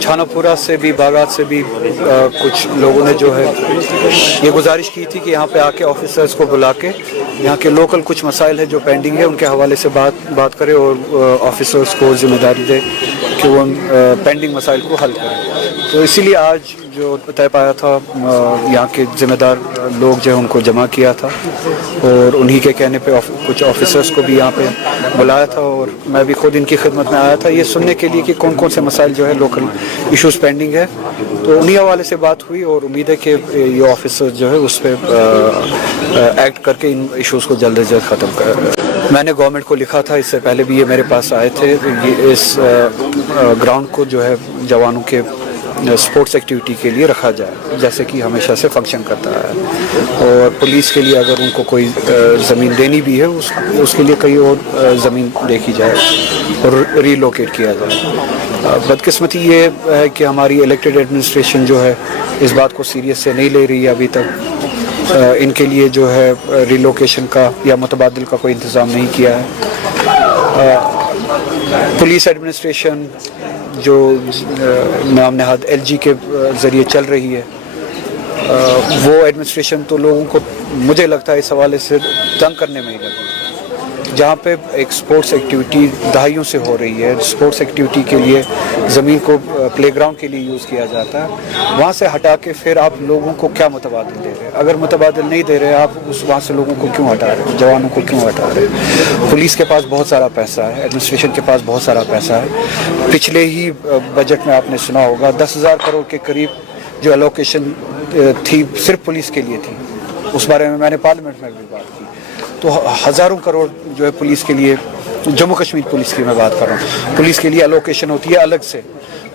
छानापुरा से भी, बागात से भी कुछ लोगों ने जो है ये गुजारिश की थी कि यहाँ पे आके ऑफिसर्स को बुला के यहाँ के लोकल कुछ मसाइल है जो पेंडिंग है उनके हवाले से बात करें और ऑफिसर्स को जिम्मेदारी दे कि वो पेंडिंग मसाइल को हल करें। तो इसीलिए आज जो तय पाया था यहाँ के ज़िम्मेदार लोग जो है उनको जमा किया था और उन्हीं के कहने पे कुछ ऑफिसर्स को भी यहाँ पे बुलाया था और मैं भी खुद इनकी खिदमत में आया था ये सुनने के लिए कि कौन कौन से मसाइल जो है लोकल इश्यूज़ पेंडिंग है। तो उन्हीं हवाले से बात हुई और उम्मीद है कि ये ऑफिसर जो है उस पर एक्ट करके इन इश्यूज़ को जल्द से जल्द ख़त्म कर। मैंने गवर्नमेंट को लिखा था, इससे पहले भी ये मेरे पास आए थे। ये इस ग्राउंड को जो है जवानों के स्पोर्ट्स एक्टिविटी के लिए रखा जाए जैसे कि हमेशा से फंक्शन करता है और पुलिस के लिए अगर उनको कोई ज़मीन देनी भी है उसके लिए कहीं और ज़मीन देखी जाए और रीलोकेट किया जाए। बदकिस्मती ये है कि हमारी इलेक्टेड एडमिनिस्ट्रेशन जो है इस बात को सीरियस से नहीं ले रही है। अभी तक इनके लिए जो है रीलोकेशन का या मुतबादिल का कोई इंतज़ाम नहीं किया है। पुलिस एडमिनिस्ट्रेशन जो नाम नहाद एलजी के ज़रिए चल रही है वो एडमिनिस्ट्रेशन तो लोगों को मुझे लगता है इस हवाले से तंग करने में ही लगी। जहाँ पे एक स्पोर्ट्स एक्टिविटी दहाइयों से हो रही है, स्पोर्ट्स एक्टिविटी के लिए ज़मीन को प्लेग्राउंड के लिए यूज़ किया जाता है, वहाँ से हटा के फिर आप लोगों को क्या मुतबादिल दे रहे हैं? अगर मुतबादिल नहीं दे रहे आप वहाँ से लोगों को क्यों हटा रहे हैं, जवानों को क्यों हटा रहे हैं? पुलिस के पास बहुत सारा पैसा है, एडमिनिस्ट्रेशन के पास बहुत सारा पैसा है। पिछले ही बजट में आपने सुना होगा 10,000 करोड़ के करीब जो एलोकेशन थी सिर्फ पुलिस के लिए थी, उस बारे में मैंने पार्लियामेंट में भी बात की। तो हज़ारों करोड़ जो है पुलिस के लिए, जम्मू कश्मीर पुलिस की मैं बात कर रहा हूँ, पुलिस के लिए एलोकेशन होती है अलग से।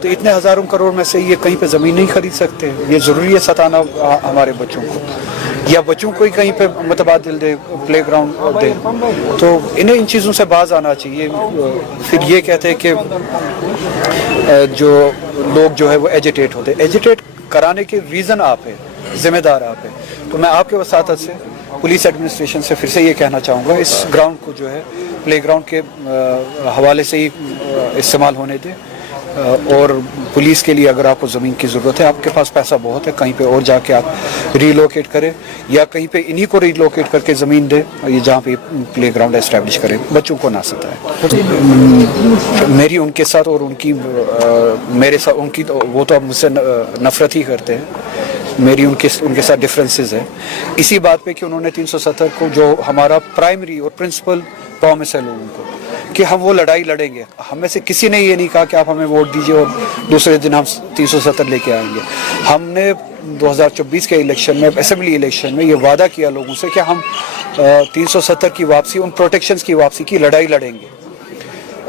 तो इतने हज़ारों करोड़ में से ये कहीं पे ज़मीन नहीं खरीद सकते। ये ज़रूरी है सताना हमारे बच्चों को या बच्चों को ही कहीं पे मुतबादिल दे, प्लेग्राउंड दे। तो इन्हें इन चीज़ों से बाज आना चाहिए। फिर ये कहते हैं कि जो लोग जो है वो एजिटेट होते, एजिटेट कराने के रीज़न आप है, ज़िम्मेदार आप है। तो मैं आपके वसातत से पुलिस एडमिनिस्ट्रेशन से फिर से ये कहना चाहूँगा इस ग्राउंड को जो है प्ले ग्राउंड के हवाले से ही इस्तेमाल होने दें और पुलिस के लिए अगर आपको ज़मीन की ज़रूरत है, आपके पास पैसा बहुत है, कहीं पे और जाके आप रीलोकेट करें या कहीं पे इन्हीं को रीलोकेट करके ज़मीन दें ये जहाँ पे प्ले ग्राउंड एस्टैब्लिश करें, बच्चों को ना सताएं। मेरी उनके साथ और उनकी मेरे साथ उनकी वो तो अब मुझसे नफ़रत ही करते हैं, मेरी उनके साथ डिफरेंसेस है इसी बात पे कि उन्होंने 370 को जो हमारा प्राइमरी और प्रिंसिपल प्रॉमिस है लोगों को कि हम वो लड़ाई लड़ेंगे। हम में से किसी ने ये नहीं कहा कि आप हमें वोट दीजिए और दूसरे दिन हम 370 लेके आएंगे। हमने 2024 के इलेक्शन में, असेंबली इलेक्शन में ये वादा किया लोगों से कि हम 370 की वापसी, उन प्रोटेक्शंस की वापसी की लड़ाई लड़ेंगे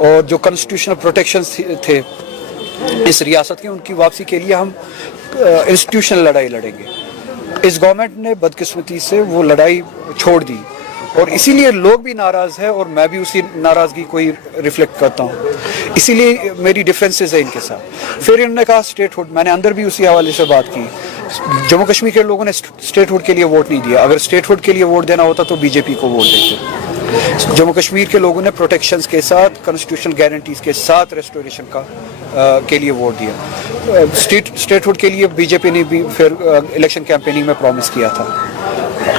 और जो कॉन्स्टिट्यूशनल प्रोटेक्शंस थे इस रियासत की उनकी वापसी के लिए हम इंस्टीट्यूशनल लड़ाई लड़ेंगे। इस गवर्नमेंट ने बदकिस्मती से वो लड़ाई छोड़ दी और इसीलिए लोग भी नाराज़ है और मैं भी उसी नाराज़गी को ही रिफ्लेक्ट करता हूँ। इसीलिए मेरी डिफरेंसेस है इनके साथ। फिर इन्होंने कहा स्टेटहुड, मैंने अंदर भी उसी हवाले से बात की। जम्मू कश्मीर के लोगों ने स्टेटहुड के लिए वोट नहीं दिया। अगर स्टेटहुड के लिए वोट देना होता तो बीजेपी को वोट देते। जम्मू कश्मीर के लोगों ने प्रोटेक्शंस के साथ, कॉन्स्टिट्यूशनल गारंटीज के साथ रेस्टोरेशन का के लिए वोट दिया। स्टेटहुड के लिए बीजेपी ने भी फिर इलेक्शन कैंपेनिंग में प्रॉमिस किया था,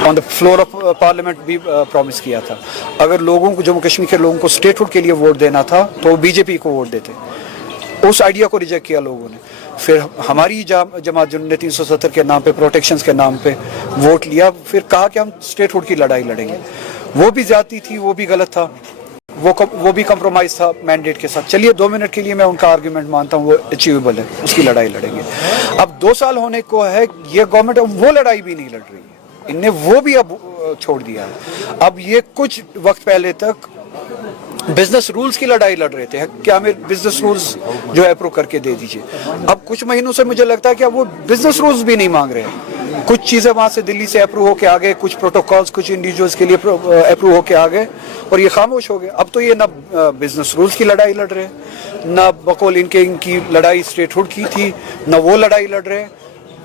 on the floor of parliament भी प्रॉमिस किया था। अगर लोगों को, जम्मू कश्मीर के लोगों को स्टेटहुड के लिए वोट देना था तो बीजेपी को वोट देते। उस आइडिया को रिजेक्ट किया लोगों ने। फिर हमारी जमात जिन्होंने 370 के नाम पे, प्रोटेक्शंस के नाम पे वोट लिया, फिर कहा कि हम स्टेटहुड की लड़ाई लड़ेंगे। वो भी जाती थी, वो भी गलत था, वो भी कंप्रोमाइज था मैंडेट के साथ। चलिए 2 मिनट के लिए मैं उनका आर्गुमेंट मानता हूँ, वो अचीवेबल है, उसकी लड़ाई लड़ेंगे। अब 2 साल होने को है, ये गवर्नमेंट वो लड़ाई भी नहीं लड़ रही है, इनने वो भी अब छोड़ दिया है। अब ये कुछ वक्त पहले तक बिजनेस रूल्स की लड़ाई लड़ रहे थे कि हमें बिजनेस रूल्स जो है अप्रूव करके दे दीजिए। अब कुछ महीनों से मुझे लगता है कि अब वो बिजनेस रूल्स भी नहीं मांग रहे हैं। कुछ चीज़ें वहाँ से दिल्ली से अप्रूव होके आ गए, कुछ प्रोटोकॉल्स कुछ इंडिविजुअल्स के लिए अप्रूव होके आ गए और ये खामोश हो गए। अब तो ये ना बिजनेस रूल्स की लड़ाई लड़ रहे हैं, ना बकौल इनकी लड़ाई स्टेटहुड की थी, ना वो लड़ाई लड़ रहे हैं।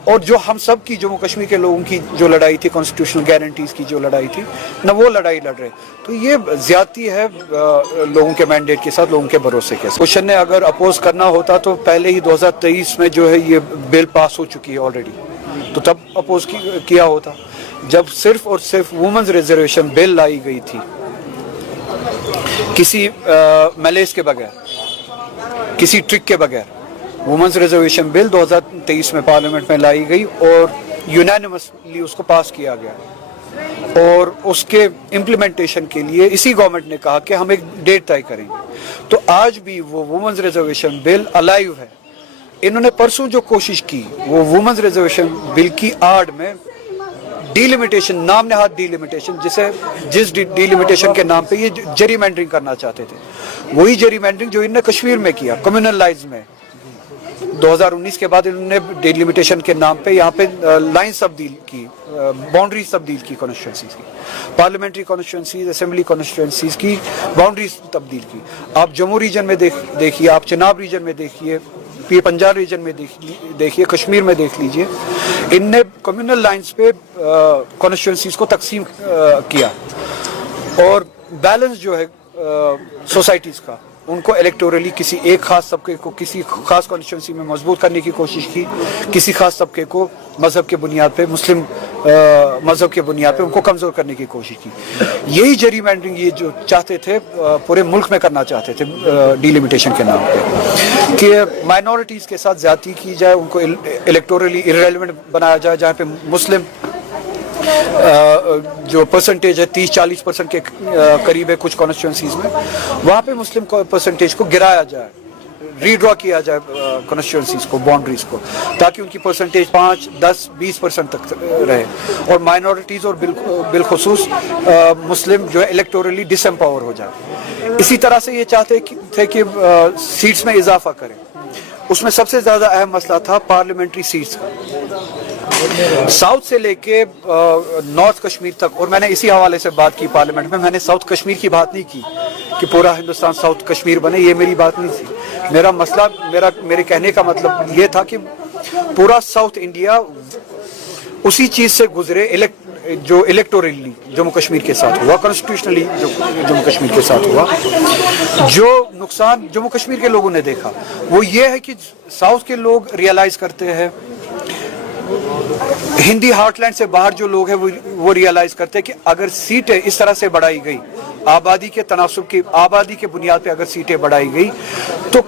और जो हम सब की जम्मू कश्मीर के लोगों की जो लड़ाई थी, कॉन्स्टिट्यूशनल गारंटीज की जो लड़ाई थी ना, वो लड़ाई लड़ रहे। तो ये ज्यादती है लोगों के मैंडेट के साथ, लोगों के भरोसे के साथ। क्वेश्चन ने अगर अपोज करना होता तो पहले ही 2023 में जो है ये बिल पास हो चुकी है ऑलरेडी, तो तब अपोज किया होता। जब सिर्फ और सिर्फ वुमेन्स रिजर्वेशन बिल लाई गई थी, किसी मैलेज के बगैर, किसी ट्रिक के बगैर, वुमेन्स रिजर्वेशन बिल 2023 में पार्लियामेंट में लाई गई और यूनानिमसली उसको पास किया गया। और उसके इम्प्लीमेंटेशन के लिए इसी गवर्नमेंट ने कहा कि हम एक डेट तय करेंगे। तो आज भी वो वुमेन्स रिजर्वेशन बिल अलाइव है। इन्होंने परसों जो कोशिश की वो वुमेन्स रिजर्वेशन बिल की आड़ में डीलिमिटेशन, नाम नहाद डीलिमिटेशन, जिस डीलिमिटेशन के नाम पे ये जेरीमैंडरिंग करना चाहते थे, वही जेरीमैंडरिंग जो इन्होंने कश्मीर में किया, कम्युनल लाइन्स में। 2019 के बाद इन्होंने डिलिमिटेशन के नाम पे यहाँ पे लाइन तब्दील की, बाउंड्रीज तब्दील की, कॉन्स्टिट्यूंसीज की, पार्लियामेंट्री कॉन्स्टिट्यूंसीज, असेंबली कॉन्स्टिट्यूंसीज की बाउंड्रीज तब्दील की। आप जम्मू रीजन में देखिए, आप चिनाब रीजन में देखिए, पंजाब रीजन में देखिए, कश्मीर में देख लीजिए, इनने कम्युनल लाइंस पे कॉन्स्टिट्यूंसीज को तकसीम किया और बैलेंस जो है सोसाइटीज का, उनको इलेक्टोरली किसी एक खास तबके को किसी खास कॉन्स्टिट्यूंसी में मजबूत करने की कोशिश की, किसी खास तबके को मजहब के बुनियाद पे, मुस्लिम मजहब के बुनियाद पे उनको कमज़ोर करने की कोशिश की। यही जेरीमैंडरिंग ये जो चाहते थे पूरे मुल्क में करना चाहते थे डीलिमिटेशन के नाम पे, कि माइनॉरिटीज़ के साथ ज़्यादती की जाए, उनको इलेक्टोरली इररेलेवेंट बनाया जाए। जहाँ पे मुस्लिम जो परसेंटेज है 30-40% के करीब है कुछ कॉन्स्टिट्यूंसीज में, वहाँ पे मुस्लिम परसेंटेज को गिराया जाए, रीड्रॉ किया जाए कॉन्स्टिट्यूंसीज को, बाउंड्रीज को, ताकि उनकी परसेंटेज 5, 10, 20% तक रहे और माइनॉरिटीज़ और बिलखुसूस मुस्लिम जो है इलेक्टोरली डिसएम्पावर हो जाए। इसी तरह से ये चाहते थे कि सीट्स में इजाफा करें। उसमें सबसे ज़्यादा अहम मसला था पार्लियामेंट्री सीट्स का, साउथ से लेके नॉर्थ कश्मीर तक। और मैंने इसी हवाले से बात की पार्लियामेंट में, मैंने साउथ कश्मीर की बात नहीं की कि पूरा हिंदुस्तान साउथ कश्मीर बने, ये मेरी बात नहीं थी। मेरा मसला, मेरे कहने का मतलब ये था कि पूरा साउथ इंडिया उसी चीज़ से गुजरे जो इलेक्टोरली जम्मू कश्मीर के साथ हुआ, कॉन्स्टिट्यूशनली जो जम्मू कश्मीर के साथ हुआ। जो नुकसान जम्मू कश्मीर के लोगों ने देखा वो ये है कि साउथ के लोग रियलाइज़ करते हैं, हिंदी हार्टलैंड से बाहर जो लोग हैं वो रियलाइज करते हैं कि अगर सीटें इस तरह से बढ़ाई गई, आबादी के तनासुब की, आबादी के बुनियाद पे अगर सीटें बढ़ाई गई, तो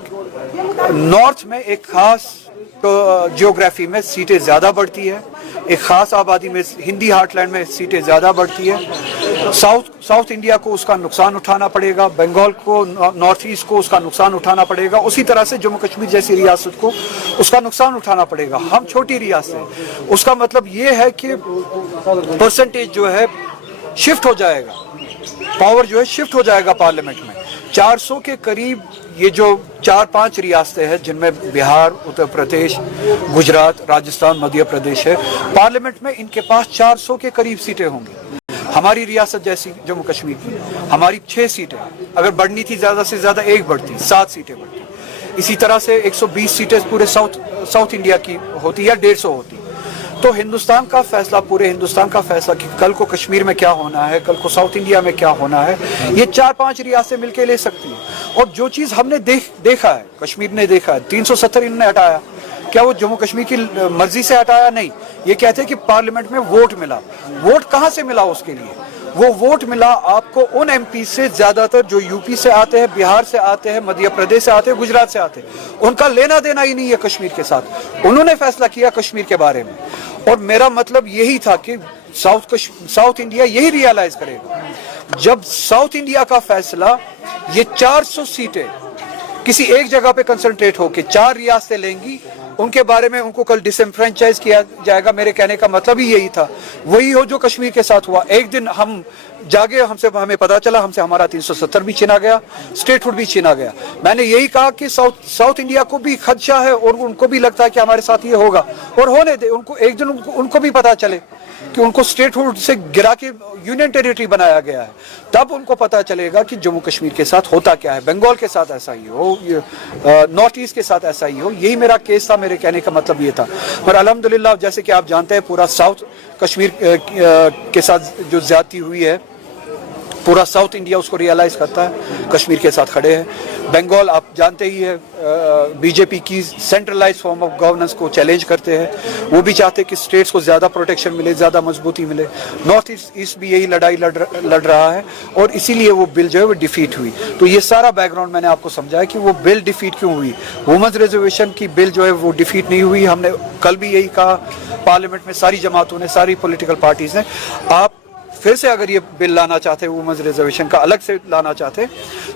नॉर्थ में एक खास जियोग्राफी में सीटें ज़्यादा बढ़ती है, एक ख़ास आबादी में हिंदी हार्टलैंड में सीटें ज़्यादा बढ़ती है। साउथ इंडिया को उसका नुकसान उठाना पड़ेगा, बंगाल को, नॉर्थ ईस्ट को उसका नुकसान उठाना पड़ेगा, उसी तरह से जम्मू कश्मीर जैसी रियासत को उसका नुकसान उठाना पड़ेगा। हम छोटी रियासत हैं, उसका मतलब ये है कि परसेंटेज जो है शिफ्ट हो जाएगा, पावर जो है शिफ्ट हो जाएगा पार्लियामेंट में। 400 के करीब ये जो 4-5 रियासतें हैं जिनमें बिहार, उत्तर प्रदेश, गुजरात, राजस्थान, मध्य प्रदेश है, पार्लियामेंट में इनके पास 400 के करीब सीटें होंगी। हमारी रियासत जैसी जम्मू कश्मीर की, हमारी 6 सीटें, अगर बढ़नी थी ज़्यादा से ज़्यादा 1 बढ़ती, 7 सीटें बढ़ती। इसी तरह से 120 सीटें पूरे साउथ इंडिया की होती या 150 होती। तो हिंदुस्तान का फैसला, पूरे हिंदुस्तान का फैसला कि कल को कश्मीर में क्या होना है, कल को साउथ इंडिया में क्या होना है, ये 4-5 रियासतें मिलकर ले सकती हैं। और जो चीज़ हमने देखा है, कश्मीर ने देखा है, 370 इन्होंने हटाया, क्या वो जम्मू कश्मीर की मर्जी से हटाया? नहीं। ये कहते हैं कि पार्लियामेंट में वोट मिला। वोट कहाँ से मिला उसके लिए? वो वोट मिला आपको उन एमपी से, ज़्यादातर जो यूपी से आते हैं, बिहार से आते हैं, मध्य प्रदेश से आते हैं, गुजरात से आते हैं। उनका लेना देना ही नहीं है कश्मीर के साथ। उन्होंने फैसला किया कश्मीर के बारे में। और मेरा मतलब यही था कि साउथ इंडिया यही रियलाइज करेगा, जब साउथ इंडिया का फैसला ये 400 सीटें किसी एक जगह पे कंसंट्रेट होके 4 रियासतें लेंगी, उनके बारे में उनको कल डिसएनफ्रेंचाइज किया जाएगा। मेरे कहने का मतलब ही यही था। वही हो जो कश्मीर के साथ हुआ। एक दिन हम जागे, हमें पता चला हमसे हमारा 370 भी छीना गया, स्टेटहुड भी छीना गया। मैंने यही कहा कि साउथ इंडिया को भी खदशा है और उनको भी लगता है कि हमारे साथ ये होगा, और होने दे, उनको एक दिन उनको भी पता चले। कि उनको स्टेटहुड से गिरा के यूनियन टेरिटरी बनाया गया है, तब उनको पता चलेगा कि जम्मू कश्मीर के साथ होता क्या है, बंगाल के साथ ऐसा ही हो, नॉर्थ ईस्ट के साथ ऐसा ही हो। यही मेरा केस था, मेरे कहने का मतलब ये था। और अल्हम्दुलिल्लाह जैसे कि आप जानते हैं पूरा साउथ कश्मीर के साथ जो ज्यादती हुई है, पूरा साउथ इंडिया उसको रियलाइज करता है, कश्मीर के साथ खड़े हैं। बंगाल आप जानते ही है बीजेपी की सेंट्रलाइज फॉर्म ऑफ गवर्नेंस को चैलेंज करते हैं, वो भी चाहते हैं कि स्टेट्स को ज़्यादा प्रोटेक्शन मिले, ज़्यादा मजबूती मिले। नॉर्थ ईस्ट भी यही लड़ाई लड़ रहा है और इसीलिए वो बिल जो है वो डिफीट हुई। तो ये सारा बैकग्राउंड मैंने आपको समझाया कि वो बिल डिफीट क्यों हुई। वुमेन्स रिजर्वेशन की बिल जो है वो डिफीट नहीं हुई। हमने कल भी यही कहा, पार्लियामेंट में सारी जमातों ने, सारी पॉलिटिकल पार्टीज ने, आप फिर से अगर ये बिल लाना चाहते हैं, वुमेन्स रिजर्वेशन का अलग से लाना चाहते हैं,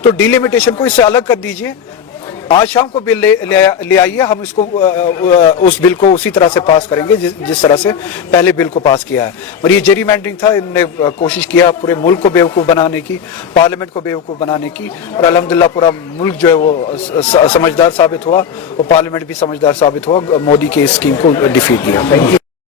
तो डिलिमिटेशन को इससे अलग कर दीजिए। आज शाम को बिल ले आइए, हम इसको उस बिल को उसी तरह से पास करेंगे जिस तरह से पहले बिल को पास किया है। और ये जेरीमैंडरिंग था, इन्होंने कोशिश किया पूरे मुल्क को बेवकूफ़ बनाने की, पार्लियामेंट को बेवकूफ़ बनाने की, और अल्हम्दुलिल्लाह पूरा मुल्क जो है वो समझदार साबित हुआ और पार्लियामेंट भी समझदार साबित हुआ, मोदी की इस स्कीम को डिफीट किया।